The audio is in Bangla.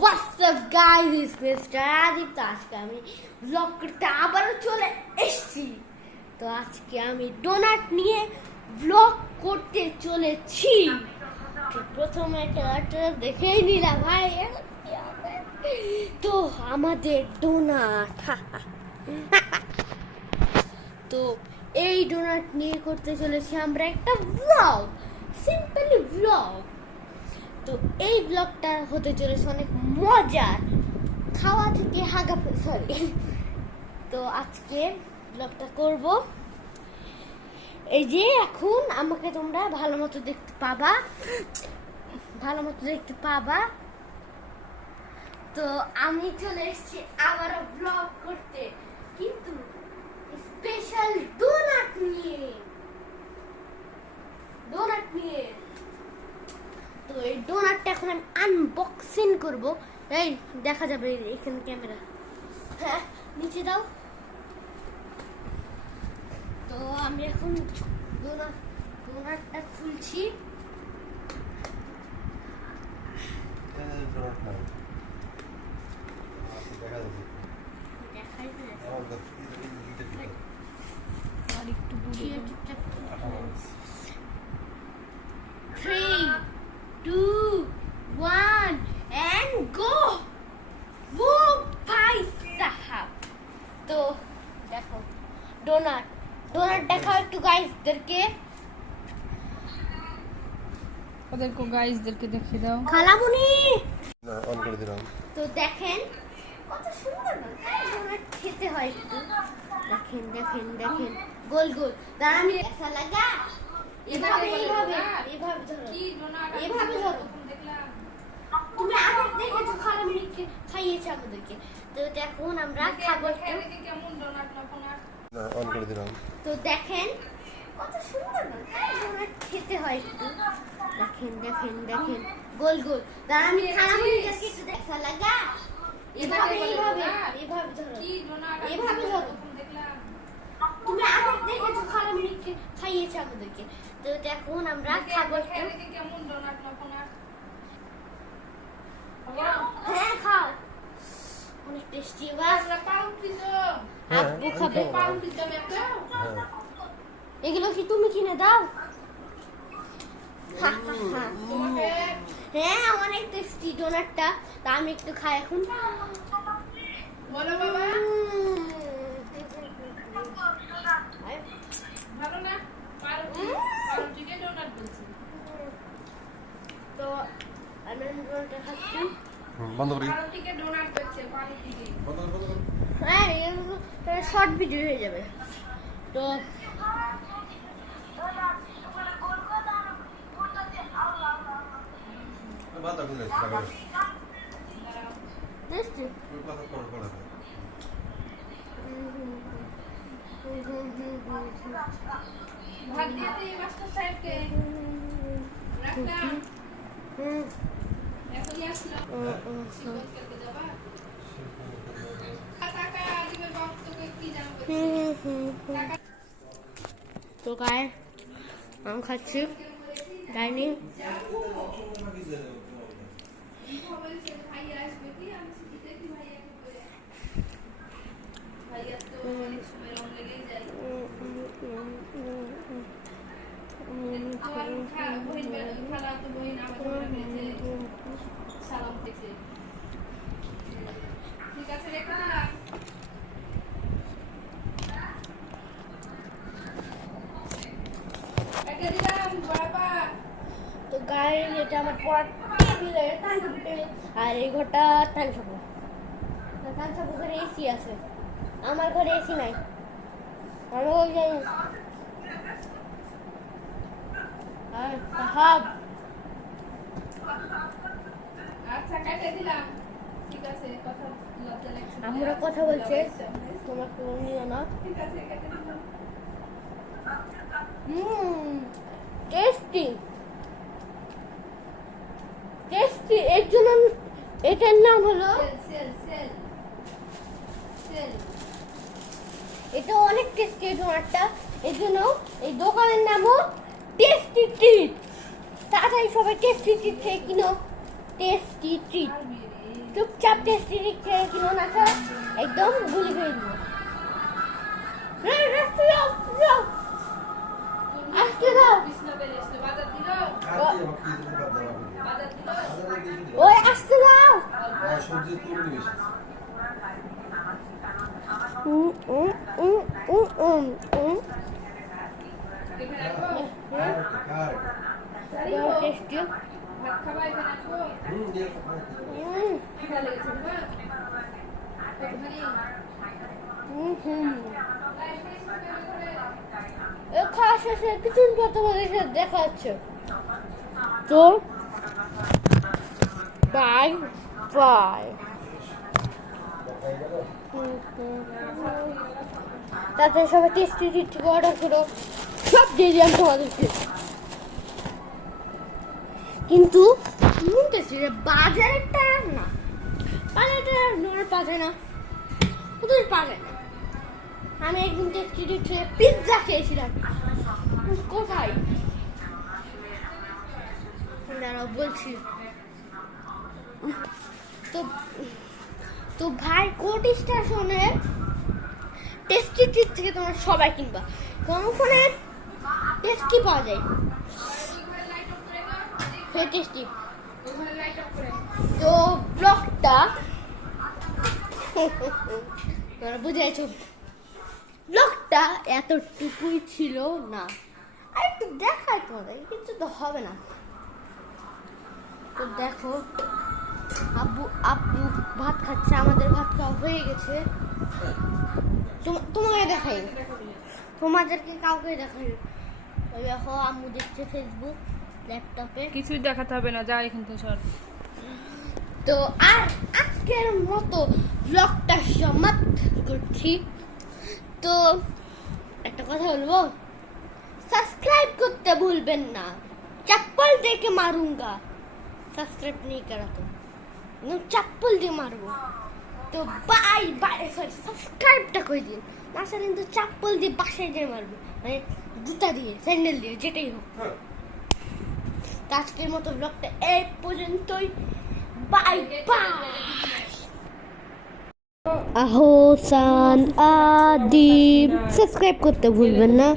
WhatsApp guys, it's mister Adib. তো আজকে আমি ব্লগ করতে আবারও চলে এসেছি। তো আজকে আমি ডোনাট নিয়ে ব্লগ করতে চলেছি। তো প্রথমে একটা দেখেই নিলাম ভাই, তো আমাদের ডোনাট। তো এই ডোনাট নিয়ে করতে চলেছি আমরা একটা ব্লগ, সিম্পলি ব্লগ। তো এই ব্লগটা হতে চলেছে অনেক মজার, খাওয়া থেকে হাগা, সরি। তো আজকে ব্লগটা করব, এই যে এখন আমাকে তোমরা ভালো মতো দেখতে পাবা। তো আমি চলে এসেছি আবারও ব্লগ করতে, কিন্তু স্পেশাল ডোনাট নিয়ে। তো এই ডোনাটটা এখন আমি আনবক্সিং করব। এই দেখা যাবে এখানে ক্যামেরা, হ্যাঁ নিচে দাও। তো আমি এখন ডোনাটটা খুলছি। Three, 2, 1 and go! वो भाई साहब, तो देखो डोनाट দেখাও একটু গাইসদেরকে। ওদেরকে গাইসদেরকে দেখিয়ে দাও। খালামুনি না অন করে দিলাম। তো দেখেন কত সুন্দর না ডোনাট খেতে হয় একটু। দেখেন গোল গোল। দাঁড়া আমি ऐसा लगा, এইভাবে ধরো, এইভাবে ধরো। তুমি আগে দেখেছো খালামুনিকে খাইয়েছে আমাদেরকে। তো এখন আমরা খাবো। কেমন ডোনাট না অন করে দিলাম। তো দেখেন কত সুন্দর না ডোনাট খেতে হয় একটু। দেখেন গোল গোল। দাঁড়া আমি খালামুনিকে একটু ऐसा लगा, এইভাবে ধরো, এইভাবে ধরো। তুমি আগে দেখেছো খালামুনিকে খাইয়েছে আমাদেরকে। তো এখন আমরা খাবো। কেমন ডোনাট হ্যাঁ খাও, অনেক টেস্টি। আপু খাবে। এগুলো কি তুমি কিনে দাও? হ্যাঁ অনেক টেস্টি ডোনাটটা। তা আমি একটু খাই এখন। বলো বাবা, ভালো না? পাউরুটিকে ডোনাট বলছি। তো আমি ডোনাটটা খাচ্ছি। বন্ধ করি। পাউরুটিকে ডোনাট বলছে, পাউরুটিকে। বন্ধ কর। হ্যাঁ শর্ট ভিডিও হয়ে যাবে। তো বাদ দাও না টাকা। টেস্টি। ওই কথা পড়া। ভাত দিয়ে দিই মাস্টার সাহেবকে। রাখলাম। এখনই আসলাম। শিবন খেলতে যাবা? টাকা দিবে ভক্তকে কি জানবে? তো গায়ে আমি খাচ্ছি ডাইনিং। ঠিক আছে, রেখে দিলাম। রেখে দিলাম বাবা। তো গায়ে এটা আমার পড়ার টেবিলে, আর এই ঘরটা তানসাবু ঘরে এসি আছে, আমার ঘরে এসি নাই। আমি বলছি আচ্ছা, কেটে দিলাম। ঠিক আছে, কথা লজ্জা লাগছে। আমরা কথা বলছে, তোমার কোনো নিও না। ঠিক আছে, কেটে দিলাম। টেস্টি। এর জন্য এটার নাম হলো, সেল। এটা অনেক টেস্টি এই ডোনাটটা। এর জন্য এই দোকানের নামও টেস্টি ট্রিট। তাড়াতাড়ি সবাই টেস্টি ট্রিট থেকে কিনো, টেস্টি ট্রিট। চুপচাপ টেস্টি খেয়ে কিনো না খা একদম গুলি করে দিব আজকে দাও বিছনাতে এসে বাজার দিল বাজার দিল ওই আসতে দাও সবজি তুলে নিয়েছি এখানে রাখবো টেস্টি ভাত খাবা এখানে রাখবো খিদা লেগেছে না খাওয়া শেষে কিছুদিন পর তোমাদের সাথে দেখা হচ্ছে তো বাই বাই তারপরে সবাই টেস্টি টেস্টি অর্ডার করো সব দিয়ে দিলাম তোমাদেরকে কিন্তু বাজারেরটা না বাজারটা নোর পাবে না ওদের পাবে না আমি একদিন টেস্টি টেস্টি পিৎজা খেয়েছিলাম কোথায় দাঁড়াও বলছি তো তো ভাই কোট স্টেশনের টেস্টি ট্রিট থেকে তোমরা সবাই কিনবা কারণ ওখানে টেস্টি পাওয়া যায় টেস্টি তো ব্লগটা তোমরা বুঝেছো ব্লগটা এতটুকুই ছিল না আর একটু দেখাই তোমাদের কিছু তো হবে না তো দেখো আব্বু আব্বু ভাত খাচ্ছে আমাদের ভাত খাওয়া হয়ে গেছে তোমাকে দেখাই তোমাদেরকে কাউকে দেখাই ওই দেখো আম্মু দেখছে ফেসবুক ল্যাপটপে কিছুই দেখাতে হবে না যা এখান থেকে সর তো আর আজকের মতো ব্লগটা সমাপ্ত করছি তো একটা কথা বলবো সাবস্ক্রাইব করতে ভুলবেন না चप्पल दे के मारूंगा सब्सक्राइब नहीं करा तो चप्पल দিয়ে মারবো তো বাই বাই সরি সাবস্ক্রাইবটা করে দিন না স্যার কিন্তু চপ্পল দিয়ে বাসায় দিয়ে মারবো মানে জুতা দিয়ে স্যান্ডেল দিয়ে যেটাই হোক তো আজকের মতো ব্লগটা এই পর্যন্তই bye bye Ahsan Adib subscribe করতে ভুলবেন না